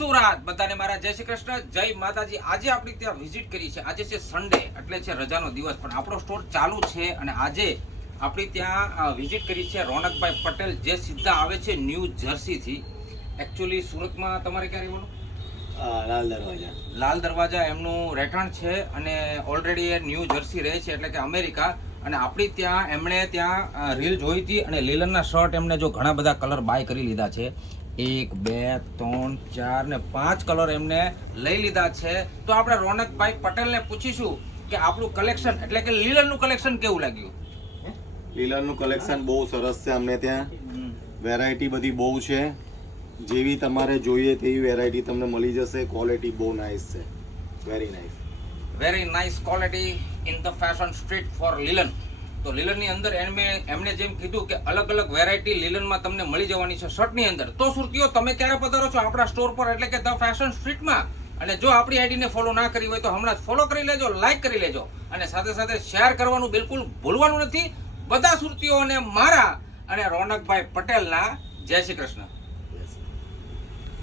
સુરત બધાને મારા જય શ્રી કૃષ્ણ, જય માતાજી। આજે આપણી ત્યાં વિઝિટ કરી છે। આજે છે સન્ડે, એટલે છે રજાનો દિવસ, પણ આપણો સ્ટોર ચાલુ છે અને આજે આપણી ત્યાં વિઝિટ કરી છે રોનકભાઈ પટેલ, જે સીધા આવે છે ન્યૂ જર્સીથી। એકચ્યુઅલી સુરતમાં તમારે ક્યાં રહેવાનું? લાલ દરવાજા એમનું રહેઠાણ છે અને ઓલરેડી એ ન્યૂ જર્સી રહે છે, એટલે કે અમેરિકા। અને આપણી ત્યાં એમણે ત્યાં રીલ જોઈ હતી અને લીલનના શર્ટ એમને જો ઘણા બધા કલર બાય કરી લીધા છે। 1 2 3 4 ને 5 કલર એમને લઈ લીધા છે। તો આપણે રોનકભાઈ પટેલને પૂછીશું કે આપણું કલેક્શન એટલે કે લીલનનું કલેક્શન કેવું લાગ્યું। લીલનનું કલેક્શન બહુ સરસ છે। અમને ત્યાં વેરાયટી બધી બહુ છે, જેવી તમારે જોઈએ તેવી વેરાયટી તમને મળી જશે। ક્વોલિટી બહુ નાઇસ છે, very nice quality in the fashion street for linen. તો લીલનની અંદર એમણે જેમ કીધું કે અલગ અલગ વેરાયટી લીલનમાં તમને મળી જવાની છે શર્ટની અંદર। તો સુરતીઓ, તમે ક્યારે પધારો છો આપણા સ્ટોર પર, એટલે કે ધ ફેશન સ્ટ્રીટમાં? અને જો આપણી આઈડીને ફોલો ના કરી હોય તો હમણાં જ ફોલો કરી લેજો, લાઈક કરી લેજો અને સાથે સાથે શેર કરવાનું બિલકુલ ભૂલવાનું નથી। બધા સુરતીઓને મારા અને રોનકભાઈ પટેલના જય શ્રી કૃષ્ણ।